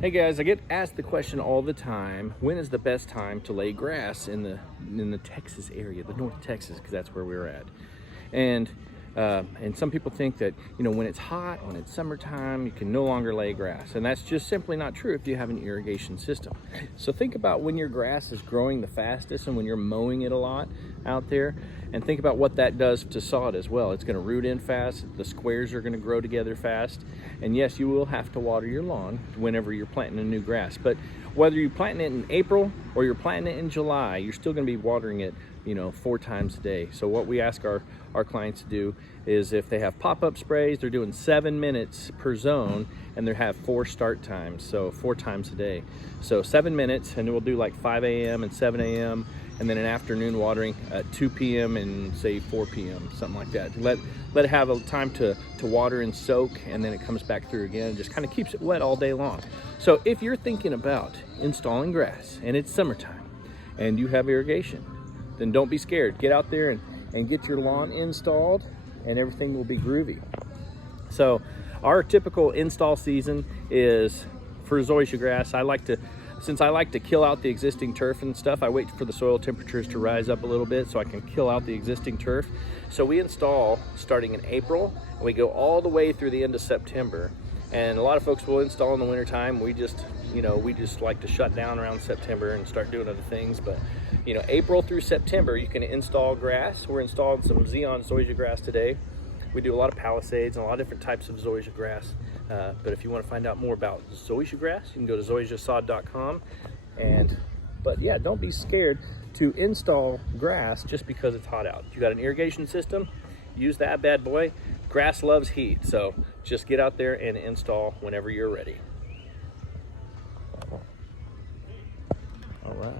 Hey guys, I get asked the question all the time, when is the best time to lay grass in the Texas area, the North Texas, because that's where we're at. And some people think that, when it's hot, when it's summertime, you can no longer lay grass. And that's just simply not true if you have an irrigation system. So think about when your grass is growing the fastest and when you're mowing it a lot out there, and think about what that does to sod as well. It's gonna root in fast, the squares are gonna grow together fast. And yes, you will have to water your lawn whenever you're planting a new grass. But whether you're planting it in April or you're planting it in July, you're still gonna be watering it 4 times a day. So what we ask our clients to do is, if they have pop-up sprays, they're doing 7 minutes per zone, and they have 4 start times, so 4 times a day. So 7 minutes, and we'll do like 5 a.m. and 7 a.m. and then an afternoon watering at 2 p.m. and say 4 p.m., something like that. Let it have a time to water and soak, and then it comes back through again. Just kind of keeps it wet all day long. So if you're thinking about installing grass and it's summertime and you have irrigation, then don't be scared. Get out there and get your lawn installed, and everything will be groovy. So our typical install season is for zoysia grass. Since I like to kill out the existing turf and stuff, I wait for the soil temperatures to rise up a little bit so I can kill out the existing turf. So we install starting in April, and we go all the way through the end of September. And a lot of folks will install in the wintertime. We just like to shut down around September and start doing other things. But April through September, you can install grass. We're installing some Xeon zoysia grass today. We do a lot of palisades and a lot of different types of zoysia grass. But if you want to find out more about zoysia grass, you can go to zoysiasod.com. But yeah, don't be scared to install grass just because it's hot out. You got an irrigation system, use that bad boy. Grass loves heat, so just get out there and install whenever you're ready. All right.